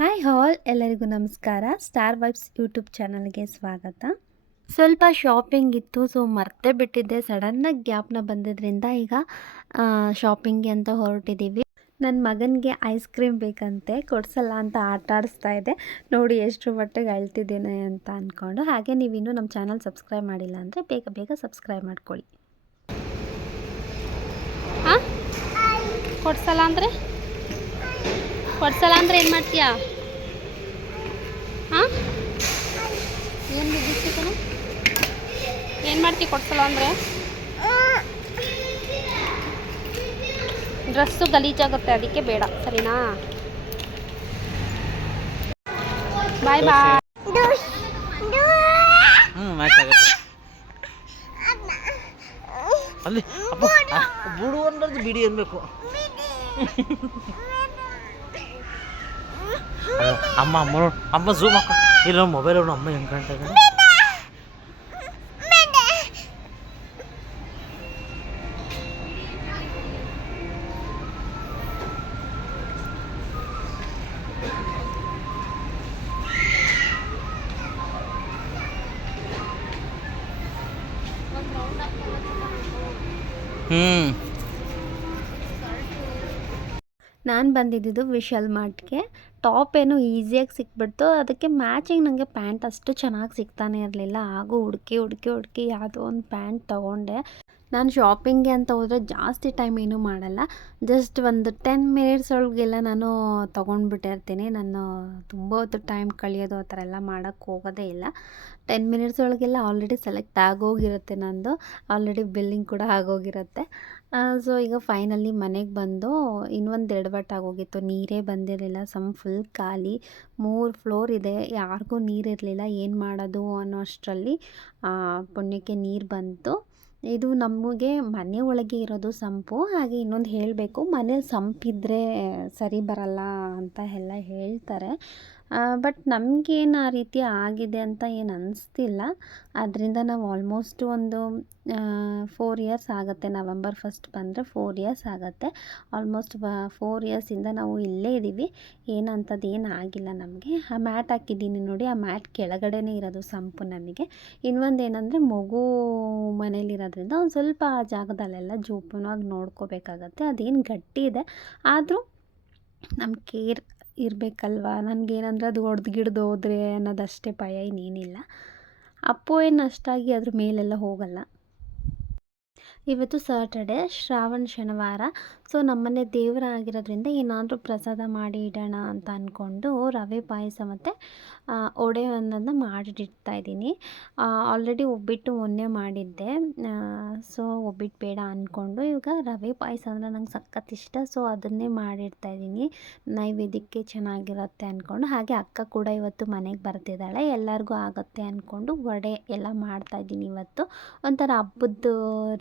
Hi ಹಾಲ್, ಎಲ್ಲರಿಗೂ ನಮಸ್ಕಾರ. Star vibes YouTube ಚಾನಲ್ಗೆ ಸ್ವಾಗತ. ಸ್ವಲ್ಪ ಶಾಪಿಂಗ್ ಇತ್ತು, ಸೊ ಮರ್ತೇ ಬಿಟ್ಟಿದ್ದೆ. ಸಡನ್ನಾಗಿ ಜ್ಞಾಪನ ಬಂದಿದ್ದರಿಂದ ಈಗ ಶಾಪಿಂಗ್ಗೆ ಅಂತ ಹೊರಟಿದ್ದೀವಿ. ನನ್ನ ಮಗನಿಗೆ ಐಸ್ ಕ್ರೀಮ್ ಬೇಕಂತೆ, ಕೊಡ್ಸಲ್ಲ ಅಂತ ಆಟ ಆಡಿಸ್ತಾ ಇದೆ. ನೋಡಿ ಎಷ್ಟು ಮಟ್ಟಿಗೆ ಅಳ್ತಿದ್ದೇನೆ ಅಂತ ಅಂದ್ಕೊಂಡು. ಹಾಗೆ ನೀವಿನ್ನೂ ನಮ್ಮ ಚಾನಲ್ ಸಬ್ಸ್ಕ್ರೈಬ್ ಮಾಡಿಲ್ಲ ಅಂದರೆ ಬೇಗ ಬೇಗ ಸಬ್ಸ್ಕ್ರೈಬ್ ಮಾಡ್ಕೊಳ್ಳಿ. ಕೊಡ್ಸಲ್ಲ ಅಂದರೆ ಏನು ಮಾಡ್ತೀಯಾ? ಹಾಂ, ಏನು ಬಿದ್ದಿಸ್ತೀನು? ಏನು ಮಾಡ್ತೀವಿ ಕೊಡ್ಸಲ್ಲ ಅಂದರೆ? ಡ್ರೆಸ್ಸು ಗಲೀಜಾಗುತ್ತೆ, ಅದಕ್ಕೆ ಬೇಡ, ಸರಿನಾ? ಬಾಯ್ ಬಾಯ್. ಅಲ್ಲಿ ಬುಡು ಅನ್ನೋದು ಬಿಡಿ ಅನ್ಬೇಕು. ಅಮ್ಮ ಝೂಮ್ ಹಾಕೋ. ಇಲ್ಲ ಮೊಬೈಲ್ ಅವನು ಅಮ್ಮ ಹೆಂಗೆ ಕಾಣ್ತಾ ಇದ್ದಾನೆ. ನಾನು ಬಂದಿದ್ದು ವಿಶಾಲ್ ಮಾರ್ಟ್ಗೆ. ಟಾಪ್ ಏನೋ ಈಸಿಯಾಗಿ ಸಿಕ್ಬಿಡ್ತು, ಅದಕ್ಕೆ ಮ್ಯಾಚಿಂಗ್ ನನಗೆ ಪ್ಯಾಂಟ್ ಅಷ್ಟು ಚೆನ್ನಾಗಿ ಸಿಗ್ತಾನೆ ಇರಲಿಲ್ಲ. ಹಾಗೂ ಹುಡುಕಿ ಯಾವುದೋ ಒಂದು ಪ್ಯಾಂಟ್ ತೊಗೊಂಡೆ. ನಾನು ಶಾಪಿಂಗ್ಗೆ ಅಂತ ಹೋದರೆ ಜಾಸ್ತಿ ಟೈಮ್ ಏನೂ ಮಾಡಲ್ಲ, ಜಸ್ಟ್ ಒಂದು 10 ಮಿನಿಟ್ಸ್ ಒಳಗೆಲ್ಲ ನಾನು ತೊಗೊಂಡ್ಬಿಟ್ಟಿರ್ತೀನಿ. ನಾನು ತುಂಬ ಹೊತ್ತು ಟೈಮ್ ಕಳೆಯೋದು ಆ ಥರ ಎಲ್ಲ ಮಾಡೋಕ್ಕೆ ಹೋಗೋದೇ ಇಲ್ಲ. 10 ಮಿನಿಟ್ಸ್ ಒಳಗೆಲ್ಲ ಆಲ್ರೆಡಿ ಸೆಲೆಕ್ಟ್ ಆಗೋಗಿರುತ್ತೆ ನಂದು, ಆಲ್ರೆಡಿ ಬಿಲ್ಲಿಂಗ್ ಕೂಡ ಆಗೋಗಿರುತ್ತೆ. ಸೊ ಈಗ ಫೈನಲಿ ಮನೆಗೆ ಬಂದು ಇನ್ನೊಂದು ಎಡವಟ್ಟಾಗೋಗಿತ್ತು, ನೀರೇ ಬಂದಿರಲಿಲ್ಲ. ಫುಲ್ ಖಾಲಿ, 3 ಫ್ಲೋರ್ ಇದೆ, ಯಾರಿಗೂ ನೀರಿರಲಿಲ್ಲ. ಏನು ಮಾಡೋದು ಅನ್ನೋ ಅಷ್ಟರಲ್ಲಿ ಪುಣ್ಯಕ್ಕೆ ನೀರು ಬಂತು. ಇದು ನಮಗೆ ಮನೆ ಒಳಗೆ ಇರೋದು ಸಂಪು. ಹಾಗೆ ಇನ್ನೊಂದು ಹೇಳಬೇಕು, ಮನೇಲಿ ಸಂಪಿದ್ರೆ ಸರಿ ಬರಲ್ಲ ಅಂತ ಎಲ್ಲ ಹೇಳ್ತಾರೆ. ಬಟ್ ನಮಗೇನು ಆ ರೀತಿ ಆಗಿದೆ ಅಂತ ಏನು ಅನ್ನಿಸ್ತಿಲ್ಲ. ಅದರಿಂದ ನಾವು ಆಲ್ಮೋಸ್ಟ್ ಒಂದು 4 ಇಯರ್ಸ್ ಆಗುತ್ತೆ. ನವೆಂಬರ್ 1 ಬಂದರೆ 4 ಇಯರ್ಸ್ ಆಗುತ್ತೆ. ಆಲ್ಮೋಸ್ಟ್ 4 ಇಯರ್ಸಿಂದ ನಾವು ಇಲ್ಲೇ ಇದ್ದೀವಿ. ಏನಂಥದ್ದು ಏನು ಆಗಿಲ್ಲ ನಮಗೆ. ಆ ಮ್ಯಾಟ್ ಹಾಕಿದ್ದೀನಿ ನೋಡಿ, ಆ ಮ್ಯಾಟ್ ಕೆಳಗಡೆನೇ ಇರೋದು ಸಂಪು ನಮಗೆ. ಇನ್ನೊಂದು ಏನಂದರೆ ಮಗು ಮನೇಲಿರೋದ್ರಿಂದ ಒಂದು ಸ್ವಲ್ಪ ಆ ಜಾಗದಲ್ಲೆಲ್ಲ ಜೋಪಾನವಾಗಿ ನೋಡ್ಕೋಬೇಕಾಗತ್ತೆ. ಅದೇನು ಗಟ್ಟಿ ಇದೆ, ಆದರೂ ನಮ್ಮ ಕೇರ್ ಇರಬೇಕಲ್ವ. ನನಗೇನಂದ್ರೆ ಅದು ಒಡೆದು ಹೋದರೆ ಅನ್ನೋದಷ್ಟೇ ಭಯ, ಇನ್ನೇನಿಲ್ಲ. ಅಪ್ಪು ಏನು ಅಷ್ಟಾಗಿ ಅದ್ರ ಮೇಲೆಲ್ಲ ಹೋಗಲ್ಲ. ಇವತ್ತು ಸ್ಯಾಟರ್ಡೆ, ಶ್ರಾವಣ ಶನಿವಾರ. ಸೊ ನಮ್ಮನೆ ದೇವರ ಆಗಿರೋದ್ರಿಂದ ಏನಾದರೂ ಪ್ರಸಾದ ಮಾಡಿ ಇಡೋಣ ಅಂತ ಅಂದ್ಕೊಂಡು ರವೆ ಪಾಯಸ ಮತ್ತು ವಡೆ ಒಂದನ್ನು ಮಾಡಿಡ್ತಾ ಇದ್ದೀನಿ. ಆಲ್ರೆಡಿ ಒಬ್ಬಿಟ್ಟು ಮೊನ್ನೆ ಮಾಡಿದ್ದೆ, ಸೊ ಒಬ್ಬಿಟ್ಟು ಬೇಡ ಅಂದ್ಕೊಂಡು ಇವಾಗ ರವೆ ಪಾಯಸ ಅಂದರೆ ನಂಗೆ ಸಖತ್ ಇಷ್ಟ. ಸೊ ಅದನ್ನೇ ಮಾಡಿಡ್ತಾ ಇದ್ದೀನಿ, ನೈವೇದ್ಯಕ್ಕೆ ಚೆನ್ನಾಗಿರುತ್ತೆ ಅಂದ್ಕೊಂಡು. ಹಾಗೆ ಅಕ್ಕ ಕೂಡ ಇವತ್ತು ಮನೆಗೆ ಬರ್ತಿದ್ದಾಳೆ, ಎಲ್ಲರಿಗೂ ಆಗುತ್ತೆ ಅಂದ್ಕೊಂಡು ವಡೆ ಎಲ್ಲ ಮಾಡ್ತಾಯಿದ್ದೀನಿ. ಇವತ್ತು ಒಂಥರ ಹಬ್ಬದ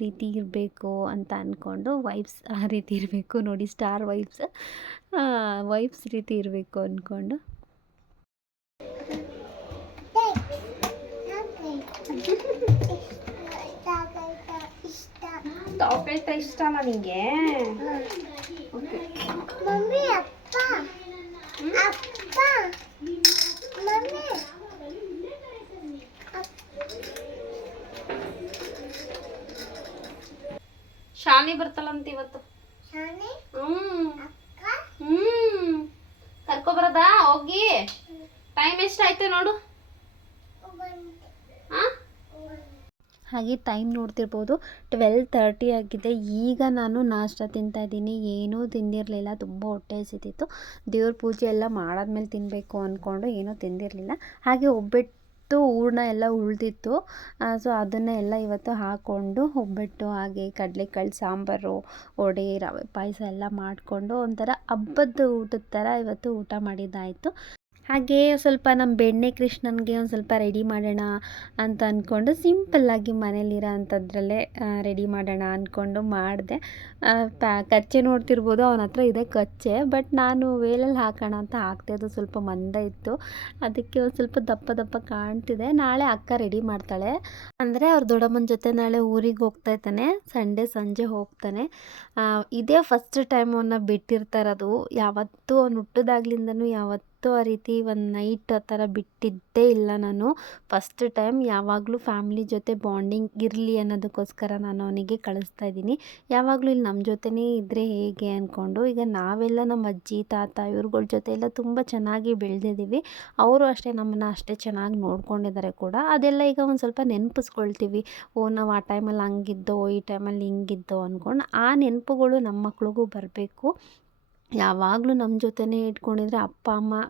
ರೀತಿ ಇರಬೇಕು ಅಂತ ಅಂದ್ಕೊಂಡು, ವೈಬ್ಸ್ ಆ ರೀತಿ ಇರಬೇಕು ನೋಡಿ, ಸ್ಟಾರ್ ವೈಬ್ಸ್ ರೀತಿ ಇರಬೇಕು ಅಂದ್ಕೊಂಡು. ಟಾಪ್ ಇಷ್ಟ ನನಗೆ. ಶಾಲಿನಿ ಬರ್ತಲ್ಲಂತ ಇವತ್ತು. ಕರ್ಕೊಬರದ ಹೋಗಿ. ಟೈಮ್ ಎಷ್ಟಾಯ್ತು ನೋಡು. ಹಾಗೆ ಟೈಮ್ ನೋಡ್ತಿರ್ಬೋದು, 12:30 ಆಗಿದೆ. ಈಗ ನಾನು ನಾಷ್ಟ ತಿಂತಾಯಿದ್ದೀನಿ. ಏನೂ ತಿಂದಿರಲಿಲ್ಲ, ತುಂಬ ಹೊಟ್ಟೆ ಹಸಿತಿತ್ತು. ದೇವ್ರ ಪೂಜೆ ಎಲ್ಲ ಮಾಡಾದ್ಮೇಲೆ ತಿನ್ನಬೇಕು ಅಂದ್ಕೊಂಡು ಏನೂ ತಿಂದಿರಲಿಲ್ಲ. ಹಾಗೆ ಒಬ್ಬಟ್ಟು ಹೂರ್ಣ ಎಲ್ಲ ಉಳಿದಿತ್ತು, ಸೊ ಅದನ್ನೇ ಎಲ್ಲ ಇವತ್ತು ಹಾಕ್ಕೊಂಡು ಒಬ್ಬಟ್ಟು ಹಾಗೆ ಕಡಲೆಕಾಳು ಸಾಂಬಾರು, ವಡೆ, ರವೆ ಪಾಯಸ ಎಲ್ಲ ಮಾಡಿಕೊಂಡು ಒಂಥರ ಹಬ್ಬದ ಊಟದ ಥರ ಇವತ್ತು ಊಟ ಮಾಡಿದ್ದಾಯಿತು. ಹಾಗೆ ಸ್ವಲ್ಪ ನಮ್ಮ ಬೆಣ್ಣೆ ಕೃಷ್ಣನಿಗೆ ಒಂದು ಸ್ವಲ್ಪ ರೆಡಿ ಮಾಡೋಣ ಅಂತ ಅಂದ್ಕೊಂಡು ಸಿಂಪಲ್ಲಾಗಿ ಮನೇಲಿರೋ ಅಂಥದ್ರಲ್ಲೇ ರೆಡಿ ಮಾಡೋಣ ಅಂದ್ಕೊಂಡು ಮಾಡಿದೆ. ಕಚ್ಚೆ ನೋಡ್ತಿರ್ಬೋದು, ಅವನ ಹತ್ರ ಇದೆ ಕಚ್ಚೆ, ಬಟ್ ನಾನು ವೇಲಲ್ಲಿ ಹಾಕೋಣ ಅಂತ ಹಾಕ್ತಾಯಿದ್ದು ಸ್ವಲ್ಪ ಮಂದ ಇತ್ತು, ಅದಕ್ಕೆ ಒಂದು ಸ್ವಲ್ಪ ದಪ್ಪ ದಪ್ಪ ಕಾಣ್ತಿದೆ. ನಾಳೆ ಅಕ್ಕ ರೆಡಿ ಮಾಡ್ತಾಳೆ, ಅಂದರೆ ಅವ್ರ ದೊಡ್ಡಮ್ಮನ ಜೊತೆ ನಾಳೆ ಊರಿಗೆ ಹೋಗ್ತಾ ಇದ್ದಾನೆ, ಸಂಡೇ ಸಂಜೆ ಹೋಗ್ತಾನೆ. ಇದೇ ಫಸ್ಟ್ ಟೈಮ್ ಅವನ್ನ ಬಿಟ್ಟಿರ್ತಾರದು. ಯಾವತ್ತೂ ಅವ್ನು ಹುಟ್ಟಿದಾಗ್ಲಿಂದನೂ ಯಾವತ್ತೂ ಯಾವತ್ತೂ ಆ ರೀತಿ ಒಂದು ನೈಟ್ ಆ ಥರ ಬಿಟ್ಟಿದ್ದೇ ಇಲ್ಲ ನಾನು. ಫಸ್ಟ್ ಟೈಮ್ ಯಾವಾಗಲೂ ಫ್ಯಾಮಿಲಿ ಜೊತೆ ಬಾಂಡಿಂಗ್ ಇರಲಿ ಅನ್ನೋದಕ್ಕೋಸ್ಕರ ನಾನು ಅವನಿಗೆ ಕಳಿಸ್ತಾ ಇದ್ದೀನಿ. ಯಾವಾಗಲೂ ಇಲ್ಲಿ ನಮ್ಮ ಜೊತೆನೇ ಇದ್ದರೆ ಹೇಗೆ ಅಂದ್ಕೊಂಡು. ಈಗ ನಾವೆಲ್ಲ ನಮ್ಮ ಅಜ್ಜಿ ತಾತ ಇವ್ರುಗಳ ಜೊತೆ ಎಲ್ಲ ತುಂಬ ಚೆನ್ನಾಗಿ ಬೆಳೆದಿದ್ದೀವಿ. ಅವರು ಅಷ್ಟೇ ನಮ್ಮನ್ನು ಅಷ್ಟೇ ಚೆನ್ನಾಗಿ ನೋಡ್ಕೊಂಡಿದ್ದಾರೆ ಕೂಡ. ಅದೆಲ್ಲ ಈಗ ಒಂದು ಸ್ವಲ್ಪ ನೆನಪಿಸ್ಕೊಳ್ತೀವಿ. ಓ ನಾವು ಆ ಟೈಮಲ್ಲಿ ಹಂಗಿದ್ದೋ, ಈ ಟೈಮಲ್ಲಿ ಹಿಂಗಿದ್ದೋ ಅಂದ್ಕೊಂಡು. ಆ ನೆನಪುಗಳು ನಮ್ಮ ಮಕ್ಳಿಗೂ ಬರಬೇಕು. ಯಾವಾಗಲೂ ನಮ್ಮ ಜೊತೆನೇ ಇಟ್ಕೊಂಡಿದ್ರೆ ಅಪ್ಪ ಅಮ್ಮ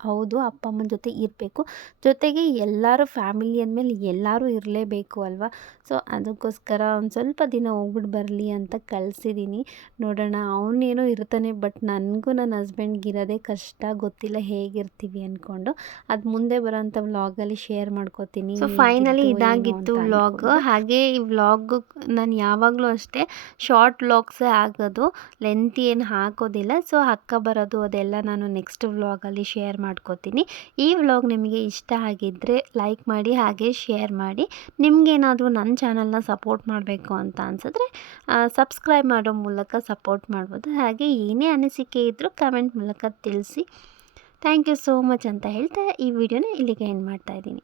ಹೌದು, ಅಪ್ಪ ಅಮ್ಮನ ಜೊತೆ ಇರಬೇಕು. ಜೊತೆಗೆ ಎಲ್ಲರೂ ಫ್ಯಾಮಿಲಿ ಅಂದಮೇಲೆ ಎಲ್ಲರೂ ಇರಲೇಬೇಕು ಅಲ್ವಾ. ಸೊ ಅದಕ್ಕೋಸ್ಕರ ಒಂದು ಸ್ವಲ್ಪ ದಿನ ಹೋಗ್ಬಿಟ್ಟು ಬರಲಿ ಅಂತ ಕಳಿಸಿದ್ದೀನಿ. ನೋಡೋಣ, ಅವನೇನೋ ಇರ್ತಾನೆ, ಬಟ್ ನನಗೂ ನನ್ನ ಹಸ್ಬೆಂಡ್ಗೆ ಇರೋದೇ ಕಷ್ಟ. ಗೊತ್ತಿಲ್ಲ ಹೇಗಿರ್ತೀವಿ ಅಂದ್ಕೊಂಡು. ಅದು ಮುಂದೆ ಬರೋಂಥ ವ್ಲಾಗಲ್ಲಿ ಶೇರ್ ಮಾಡ್ಕೋತೀನಿ. ಸೊ ಫೈನಲಿ ಇದಾಗಿತ್ತು ವ್ಲಾಗ್. ಹಾಗೆ ಈ ವ್ಲಾಗ್ ನಾನು ಯಾವಾಗಲೂ ಅಷ್ಟೇ ಶಾರ್ಟ್ ವ್ಲಾಗ್ಸೇ ಆಗೋದು, ಲೆಂತ್ ಏನು ಹಾಕೋದಿಲ್ಲ. ಸೊ ಅಕ್ಕ ಬರೋದು ಅದೆಲ್ಲ ನಾನು ನೆಕ್ಸ್ಟ್ ವ್ಲಾಗಲ್ಲಿ ಶೇರ್ ಮಾಡ್ಕೋತೀನಿ. ಈ ವ್ಲಾಗ್ ನಿಮಗೆ ಇಷ್ಟ ಆಗಿದ್ದರೆ ಲೈಕ್ ಮಾಡಿ, ಹಾಗೆ ಶೇರ್ ಮಾಡಿ. ನಿಮಗೇನಾದರೂ ನನ್ನ ಚಾನಲ್ನ ಸಪೋರ್ಟ್ ಮಾಡಬೇಕು ಅಂತ ಅನಿಸಿದ್ರೆ ಸಬ್ಸ್ಕ್ರೈಬ್ ಮಾಡೋ ಮೂಲಕ ಸಪೋರ್ಟ್ ಮಾಡ್ಬೋದು. ಹಾಗೆ ಏನೇ ಅನಿಸಿಕೆ ಇದ್ದರೂ ಕಮೆಂಟ್ ಮೂಲಕ ತಿಳಿಸಿ. ಥ್ಯಾಂಕ್ ಯು ಸೋ ಮಚ್ ಅಂತ ಹೇಳ್ತಾ ಈ ವಿಡಿಯೋನ ಇಲ್ಲಿಗೆ ಎಂಡ್ ಮಾಡ್ತಾಯಿದ್ದೀನಿ.